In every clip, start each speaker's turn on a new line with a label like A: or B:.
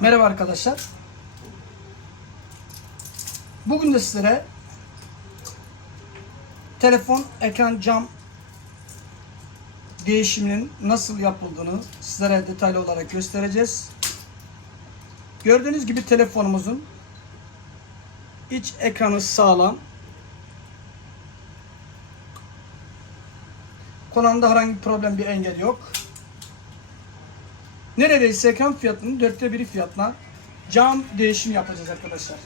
A: Merhaba arkadaşlar. Bugün de sizlere telefon ekran cam değişiminin nasıl yapıldığını sizlere detaylı olarak göstereceğiz. Gördüğünüz gibi telefonumuzun iç ekranı sağlam. Kullanımda herhangi bir problem bir engel yok. Neredeyse ekran fiyatının dörtte biri fiyatına cam değişim yapacağız arkadaşlar.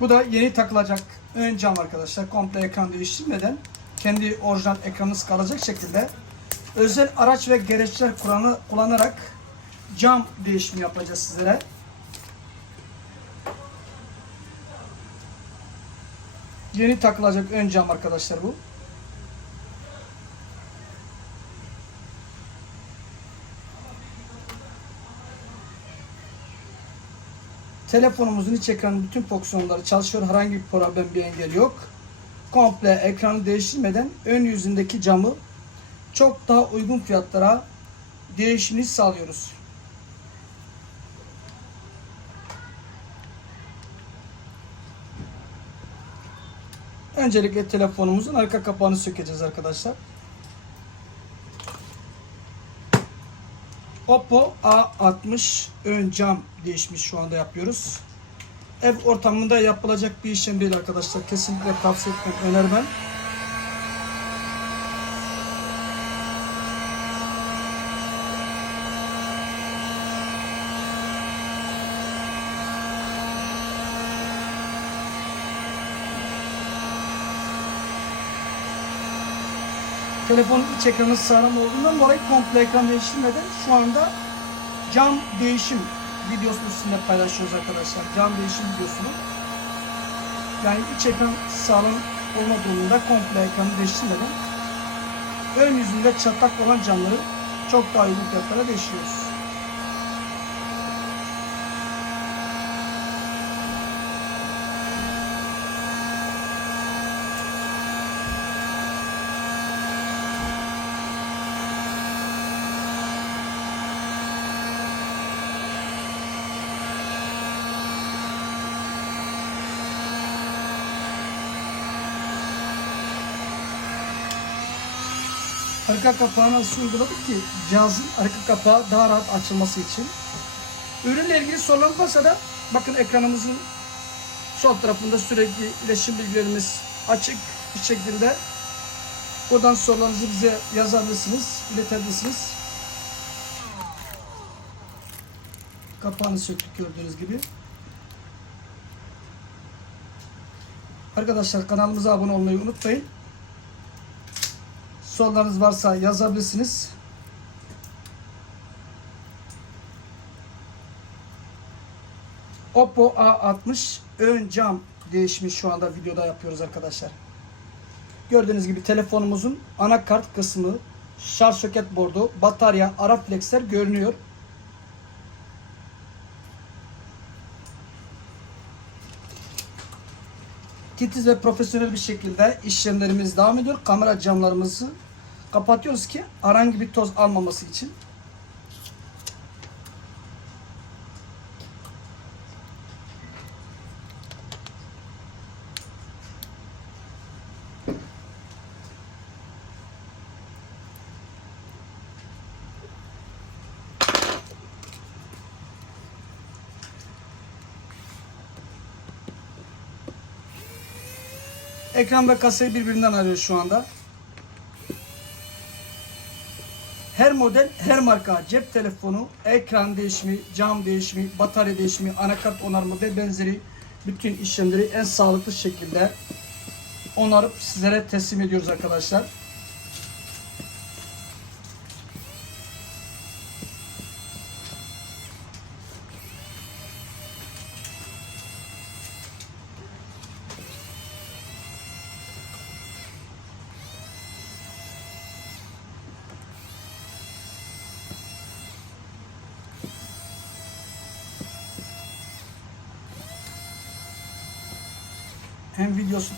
A: Bu da yeni takılacak ön cam arkadaşlar. Komple ekran değiştirmeden kendi orijinal ekranınız kalacak şekilde özel araç ve gereçler kuranı kullanarak cam değişimi yapacağız sizlere. Yeni takılacak ön cam arkadaşlar bu. Telefonumuzun iç ekranın bütün fonksiyonları çalışıyor. Herhangi bir problem bir engel yok. Komple ekranı değiştirmeden ön yüzündeki camı çok daha uygun fiyatlara değişimini sağlıyoruz. Öncelikle telefonumuzun arka kapağını sökeceğiz arkadaşlar. Oppo A60 ön cam değişmiş şu anda yapıyoruz. Ev ortamında yapılacak bir işlem değil arkadaşlar. Kesinlikle tavsiye etmem, önermem. Telefonun iç ekranı sağlam olduğundan dolayı komple ekran değiştirmeden şu anda cam değişim videosunu sizinle paylaşıyoruz arkadaşlar. Cam değişim videosunu. Yani iç ekran sağlam olma durumunda komple ekranı değiştirmeden ön yüzünde çatlak olan camları çok daha uygun fiyatlara değiştiriyoruz. Arka kapağını nasıl uyguladık ki cihazın arka kapağı daha rahat açılması için. Ürünle ilgili sorularınız varsa da bakın ekranımızın sol tarafında sürekli iletişim bilgilerimiz açık bir şekilde. Buradan sorularınızı bize yazabilirsiniz, iletebilirsiniz. Kapağını söktük gördüğünüz gibi. Arkadaşlar kanalımıza abone olmayı unutmayın. Sorularınız varsa yazabilirsiniz. Oppo A60 ön cam değişimi şu anda videoda yapıyoruz arkadaşlar. Gördüğünüz gibi telefonumuzun anakart kısmı, şarj soket bordu, batarya, ara flexler görünüyor. titiz ve profesyonel bir şekilde işlemlerimiz devam ediyor. Kamera camlarımızı kapatıyoruz ki herhangi bir toz almaması için. Ekran ve kasayı birbirinden arıyor şu anda. Her model, her marka cep telefonu, ekran değişimi, cam değişimi, batarya değişimi, anakart onarımı ve benzeri bütün işlemleri en sağlıklı şekilde onarıp sizlere teslim ediyoruz arkadaşlar.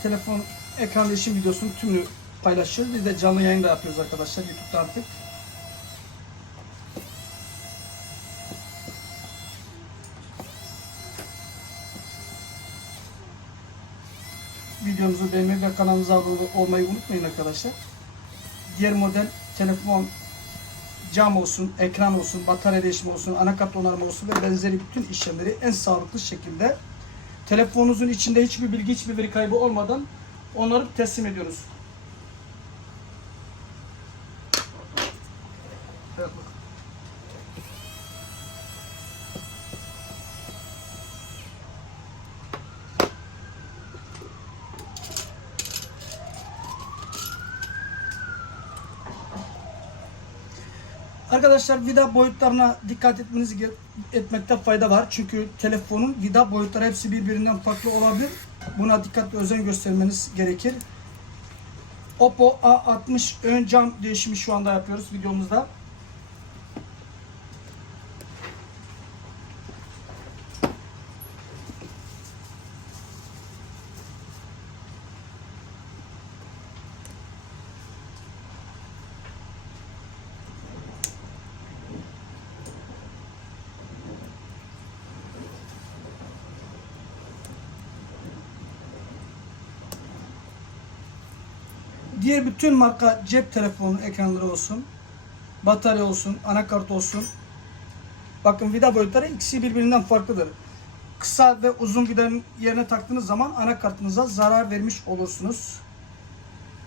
A: Telefon, ekran değişim videosunu tümünü paylaşıyoruz. Biz de canlı yayın da yapıyoruz arkadaşlar YouTube'da artık. Videomuzu beğenmeyi ve kanalımıza abone olmayı unutmayın arkadaşlar. Diğer model telefon, cam olsun, ekran olsun, batarya değişimi olsun, anakart onarma olsun ve benzeri bütün işlemleri en sağlıklı şekilde telefonunuzun içinde hiçbir bilgi, hiçbir veri kaybı olmadan onları teslim ediyoruz. Arkadaşlar vida boyutlarına dikkat etmeniz etmekte fayda var. Çünkü telefonun vida boyutları hepsi birbirinden farklı olabilir. Buna dikkat özen göstermeniz gerekir. Oppo A60 ön cam değişimi şu anda yapıyoruz videomuzda. Diğer bütün marka cep telefonu ekranları olsun, batarya olsun, anakart olsun. Bakın vida boyutları ikisi birbirinden farklıdır. Kısa ve uzun vidanın yerine taktığınız zaman anakartınıza zarar vermiş olursunuz.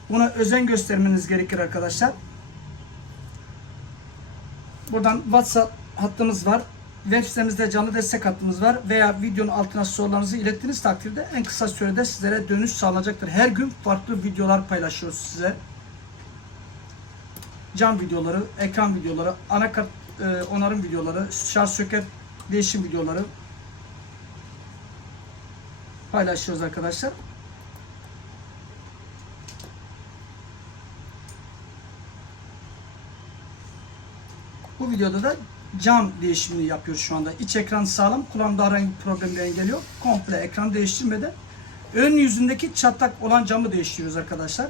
A: Buna özen göstermeniz gerekir arkadaşlar. Buradan WhatsApp hattımız var. Web sitemizde canlı destek hattımız var. Veya videonun altına sorularınızı ilettiğiniz takdirde en kısa sürede sizlere dönüş sağlanacaktır. Her gün farklı videolar paylaşıyoruz size. Cam videoları, ekran videoları, anakart e, onarım videoları, şarj söker değişim videoları paylaşıyoruz arkadaşlar. Bu videoda da cam değişimini yapıyoruz şu anda. İç ekran sağlam. Kullanımda herhangi bir problem bir engel yok. Komple ekran değiştirmeden ön yüzündeki çatlak olan camı değiştiriyoruz arkadaşlar.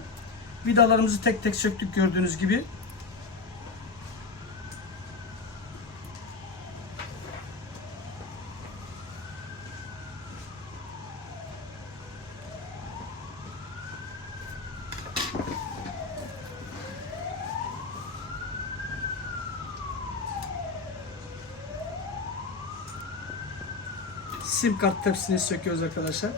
A: Vidalarımızı tek tek söktük gördüğünüz gibi. Sim kart tepsisini söküyoruz arkadaşlar.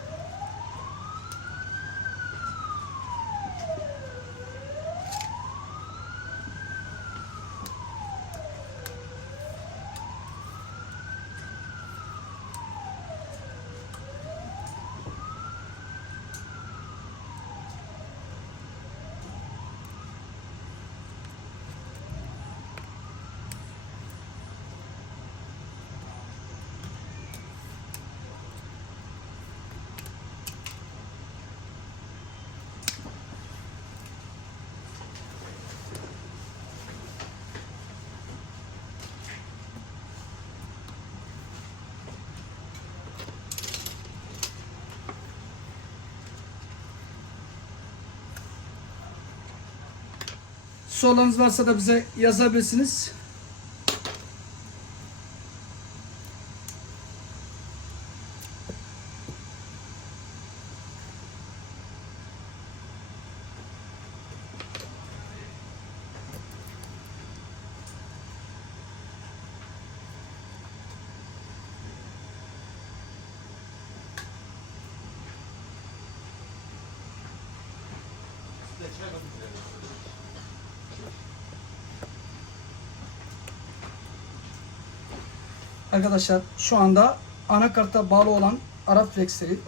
A: Sorularınız varsa da bize yazabilirsiniz. Arkadaşlar şu anda anakarta bağlı olan ara flexleri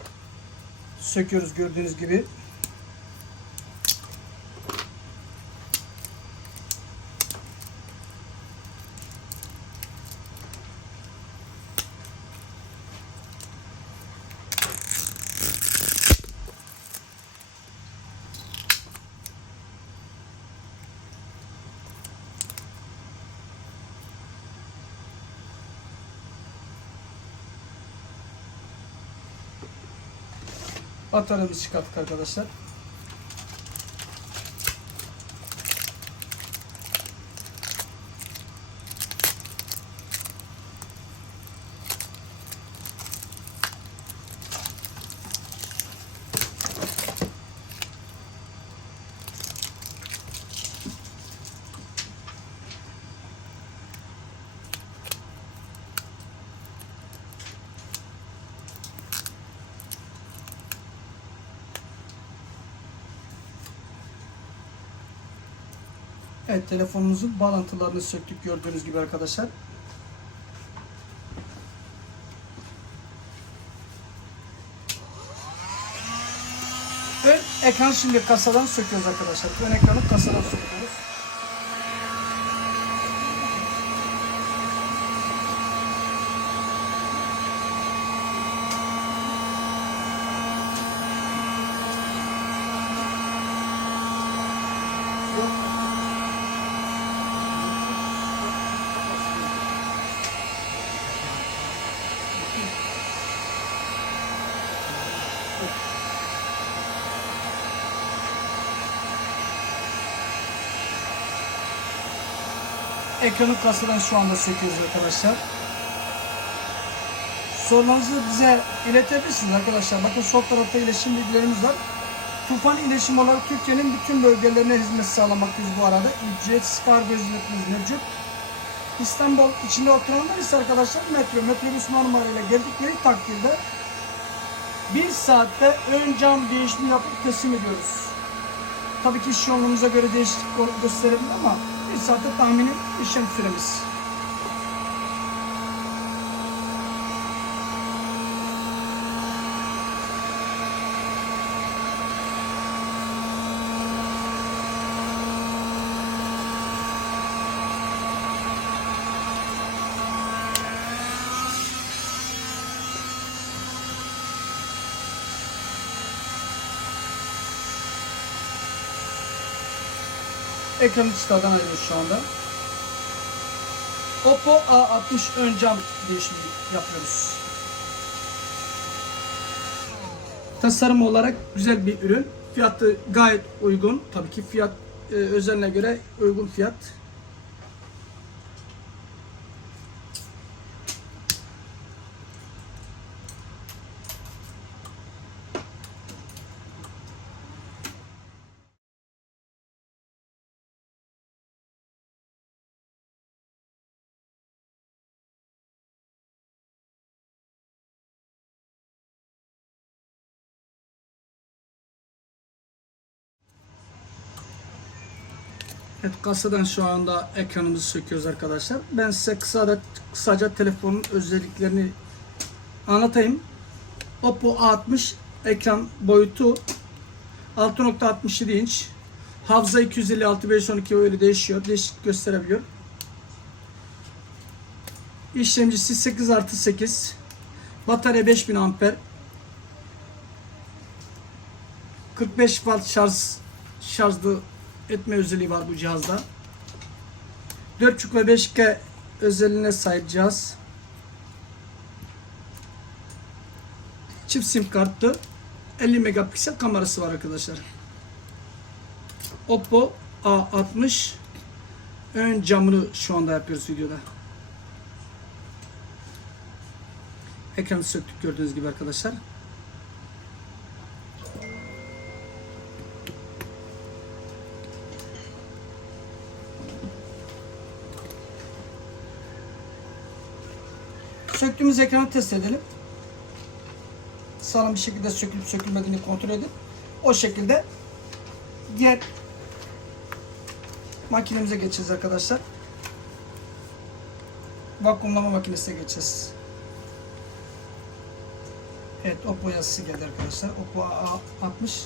A: söküyoruz gördüğünüz gibi. Bataryamızı çıkarttık arkadaşlar. Evet telefonumuzun bağlantılarını söktük gördüğünüz gibi arkadaşlar. Ön ekran şimdi kasadan söküyoruz arkadaşlar. Ön ekranı kasadan söküyoruz. Ekranı kasadan şu anda söküyoruz arkadaşlar. Sorularınızı bize iletebilirsiniz arkadaşlar. Bakın sol tarafta iletişim bilgilerimiz var. Tufan iletişim olarak Türkiye'nin bütün bölgelerine hizmet sağlamaktayız bu arada. Ücretsiz kargo hizmetimiz mevcut. İstanbul içinde oturanlar ise arkadaşlar metro, metrobüs Marmara ile geldikleri takdirde bir saatte ön cam değişimi yapıp teslim ediyoruz. Tabii ki iş yoğunluğumuza göre değişiklik gösterebilir ama bir saatte tahmini işlem süremiz. Ekranı çıtadan ayırıyoruz şu anda. Oppo A60 ön cam değişimi yapıyoruz. Tasarım olarak güzel bir ürün. Fiyatı gayet uygun. Tabii ki fiyat e, özeline göre uygun fiyat. Evet kasadan şu anda ekranımızı söküyoruz arkadaşlar. Ben size kısaca, kısaca telefonun özelliklerini anlatayım. Oppo A60 ekran boyutu 6.67 inç. Hafıza 256 512 öyle değişiyor. Değişik gösterebiliyor. İşlemcisi 8 artı 8. Batarya 5000 amper. 45 watt şarj şarjlı etme özelliği var bu cihazda. 4.5 ve 5G özelliğine sahip cihaz. Çift sim kartlı 50 megapiksel kamerası var arkadaşlar. Oppo A60 ön camını şu anda yapıyoruz videoda. Ekranı söktük gördüğünüz gibi arkadaşlar. Söktüğümüz ekranı test edelim. Sağlam bir şekilde sökülüp sökülmediğini kontrol edin. O şekilde diğer makinemize geçeceğiz arkadaşlar. Vakumlama makinesine geçeceğiz. Evet Oppo yazısı geldi arkadaşlar. Oppo A60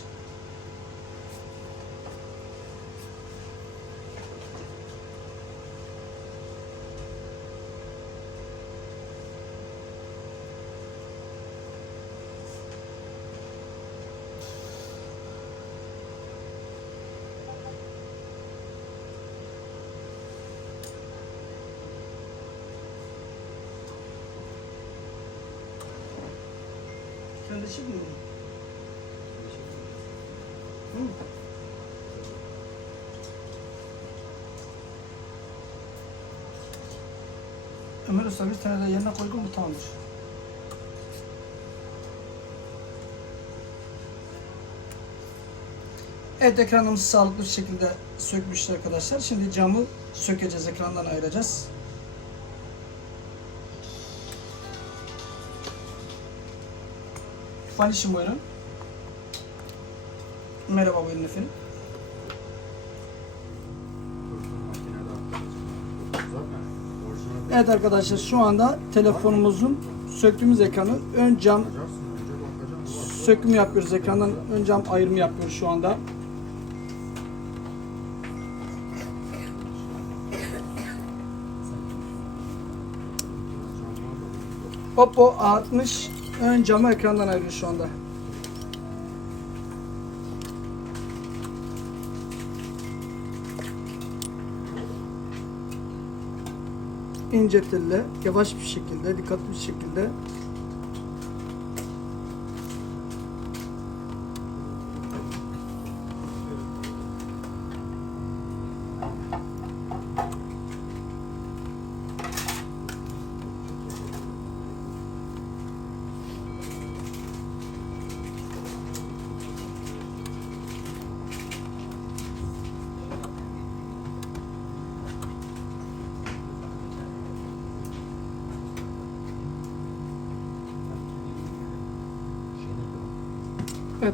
A: Kardeşim mi? Ömer Usta bir tane de yerine koydun mu tamamdır. Evet ekranımızı sağlıklı bir şekilde sökmüştür arkadaşlar. Şimdi camı sökeceğiz, ekrandan ayıracağız. Fanişim buyurun. Merhaba buyurun efendim. Evet arkadaşlar şu anda telefonumuzun söktüğümüz ekranı ön cam söküm yapıyoruz ekrandan ön cam ayrımı yapıyoruz şu anda. Oppo A60 ön camı ekrandan ayırıyor şu anda. İnce telle, yavaş bir şekilde, dikkatli bir şekilde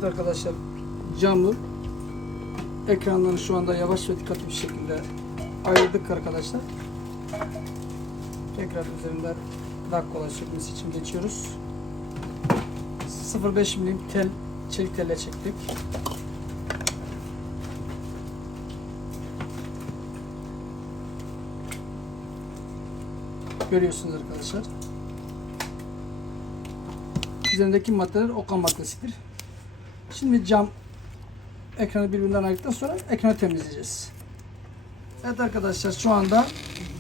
A: Evet arkadaşlar camı ekranlarını şu anda yavaş ve dikkatli bir şekilde ayırdık arkadaşlar. Tekrar üzerinden daha kolay sökmesi için geçiyoruz. 0.5 milim tel çelik telle çektik. Görüyorsunuz arkadaşlar. Üzerindeki maddeler okan maddesidir. Şimdi cam ekranı birbirinden ayırdıktan sonra ekranı temizleyeceğiz. Evet arkadaşlar şu anda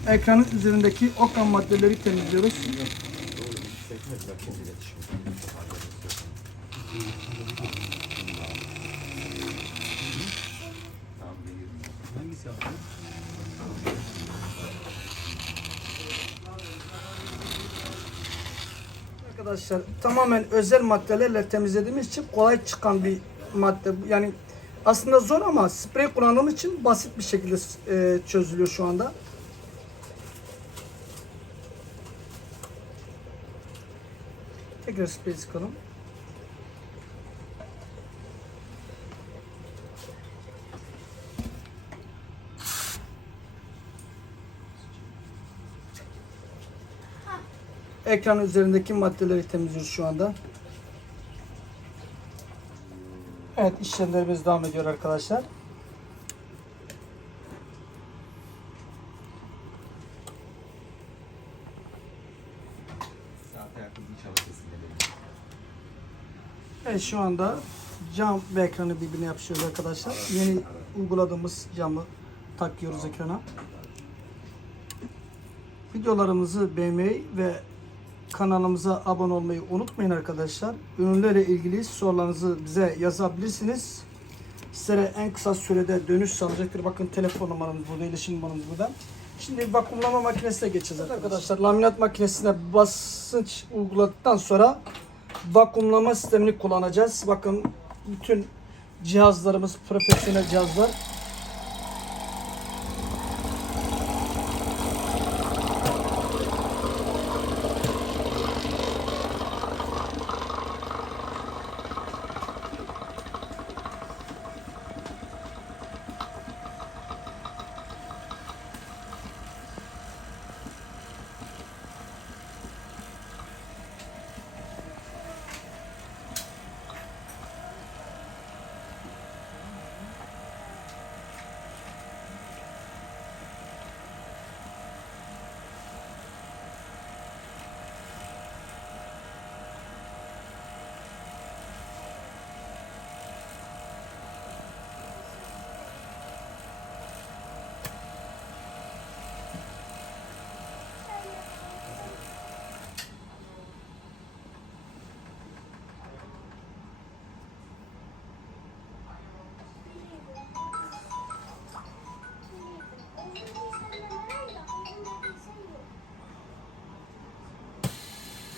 A: ekranın üzerindeki okan maddeleri temizliyoruz. Arkadaşlar tamamen özel maddelerle temizlediğimiz için kolay çıkan bir madde. Yani aslında zor ama sprey kullandığımız için basit bir şekilde e, çözülüyor şu anda. Tekrar sprey sıkalım. Ekran üzerindeki maddeleri temizliyoruz şu anda. Evet işlemlerimiz devam ediyor arkadaşlar. Evet şu anda cam ve ekranı birbirine yapıştırıyoruz arkadaşlar. Yeni uyguladığımız camı takıyoruz ekrana. Videolarımızı beğenmeyi ve kanalımıza abone olmayı unutmayın arkadaşlar. Ürünlerle ilgili sorularınızı bize yazabilirsiniz. Sizlere en kısa sürede dönüş sağlayacaktır. Bakın telefon numaramız burada, iletişim numaramız burada. Şimdi vakumlama makinesine geçeceğiz arkadaşlar. Laminat makinesine basınç uyguladıktan sonra vakumlama sistemini kullanacağız. Bakın bütün cihazlarımız profesyonel cihazlar.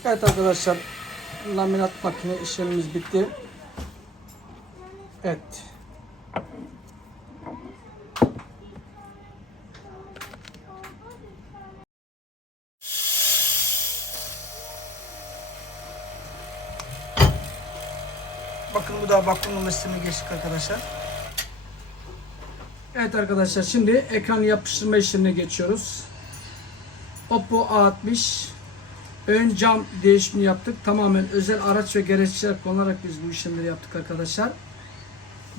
A: Evet arkadaşlar laminat makine işlemimiz bitti. Evet. Bakın bu da vakumlu mesleme geçtik arkadaşlar. Evet arkadaşlar şimdi ekran yapıştırma işlemine geçiyoruz. Oppo A60 ön cam değişimini yaptık. Tamamen özel araç ve gereçler kullanarak biz bu işlemleri yaptık arkadaşlar.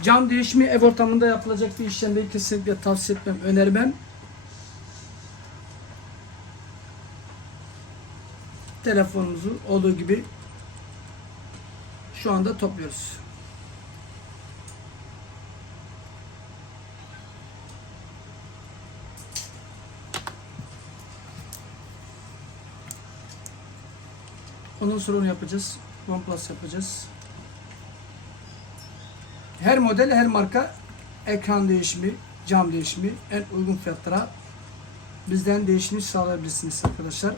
A: Cam değişimi ev ortamında yapılacak bir işlem değil. Kesinlikle tavsiye etmem, önermem. Telefonumuzu olduğu gibi şu anda topluyoruz. Ondan sonra onu yapacağız. OnePlus yapacağız. Her model, her marka ekran değişimi, cam değişimi en uygun fiyatlara bizden değişimi sağlayabilirsiniz arkadaşlar.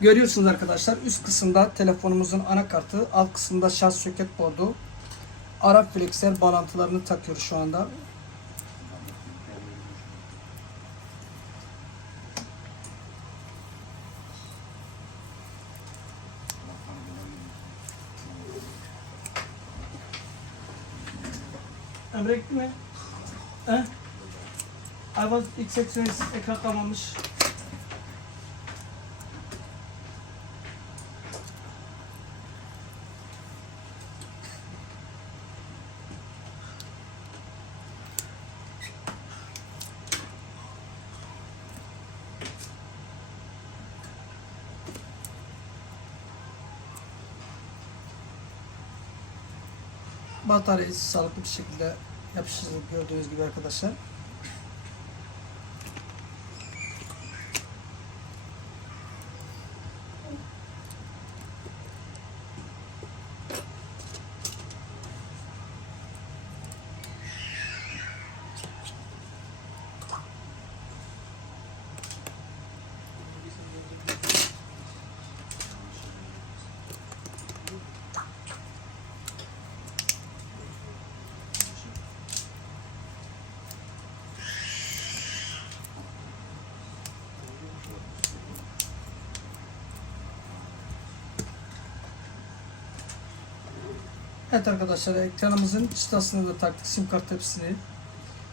A: Görüyorsunuz arkadaşlar üst kısımda telefonumuzun anakartı, alt kısımda şarj soket bordu, ara flexler bağlantılarını takıyoruz şu anda. Emre gitti mi? He? Ayvaz X80 ekran kalmamış. Bataryayı sağlıklı bir şekilde yapıştırdık gördüğünüz gibi arkadaşlar. Evet arkadaşlar ekranımızın çıtasını da taktık sim kart hepsini.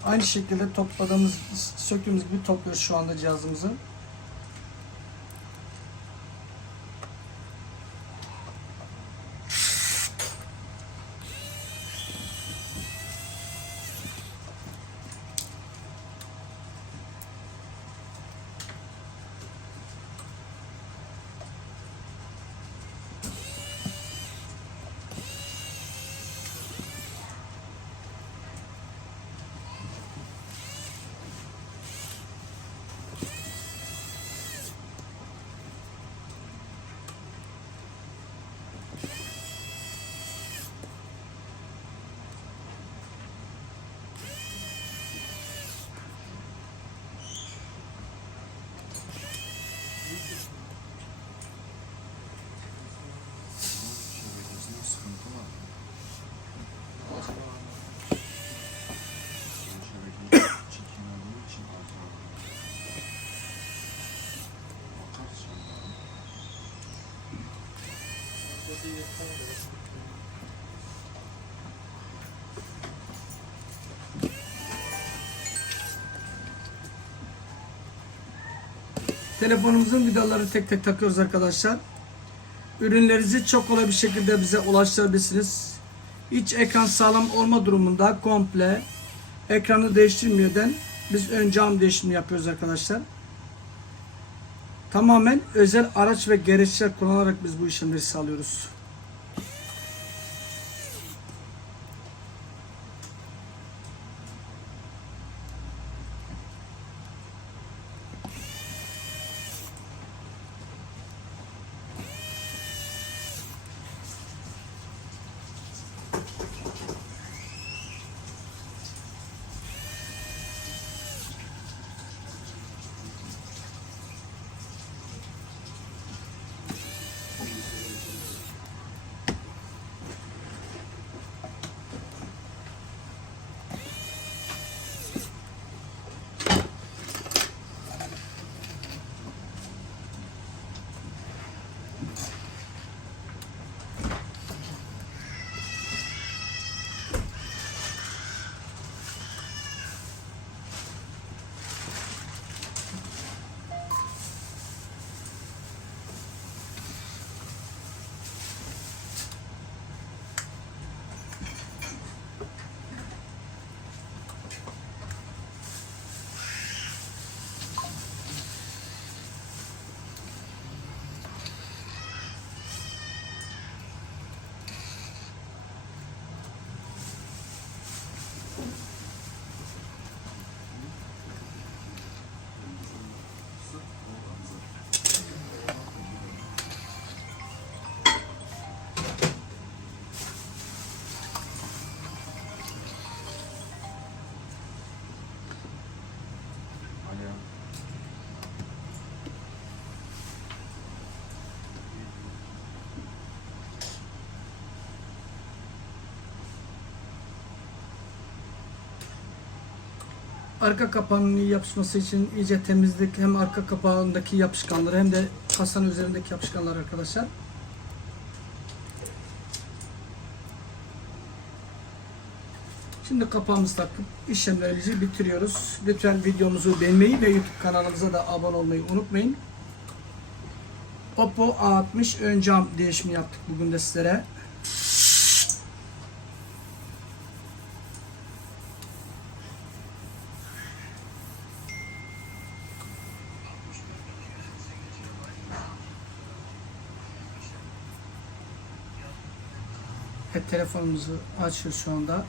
A: Aynı şekilde topladığımız, söktüğümüz gibi topluyoruz şu anda cihazımızı. Telefonumuzun vidaları tek tek takıyoruz arkadaşlar. Ürünlerinizi çok kolay bir şekilde bize ulaştırabilirsiniz. İç ekran sağlam olma durumunda komple ekranı değiştirmeden biz ön cam değişimi yapıyoruz arkadaşlar. Tamamen özel araç ve gereçler kullanarak biz bu işlemleri sağlıyoruz. Arka kapağının iyi yapışması için iyice temizlik hem arka kapağındaki yapışkanları hem de kasanın üzerindeki yapışkanlar arkadaşlar. Şimdi kapağımızı takıp işlemlerimizi bitiriyoruz. Lütfen videomuzu beğenmeyi ve YouTube kanalımıza da abone olmayı unutmayın. Oppo A60 ön cam değişimi yaptık bugün de sizlere. Telefonumuzu açıyoruz şu anda.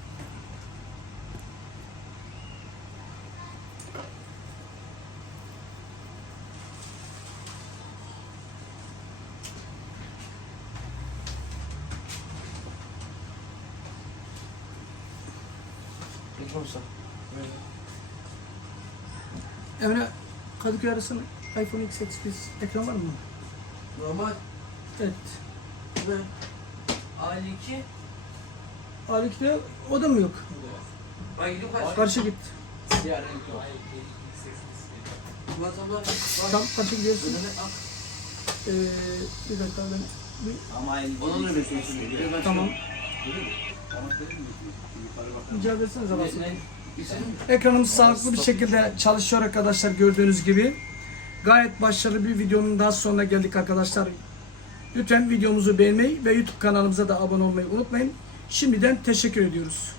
B: Mikrofon.
A: Emre Kadıköy arasında iPhone X8 ekran var mı?
B: Normal.
A: Evet.
B: Ne? A2.
A: Alik'te o da mı yok? Karşı git. Tam karşı gidiyorsun. Ee, bir dakika ben bir,
B: Onun. Ben
A: tamam. Rica?
B: Güzel mi?
A: Ekranımız sağlıklı bir şekilde çalışıyor arkadaşlar gördüğünüz gibi. Gayet başarılı bir videonun daha sonuna geldik arkadaşlar. Lütfen videomuzu beğenmeyi ve YouTube kanalımıza da abone olmayı unutmayın. Şimdiden teşekkür ediyoruz.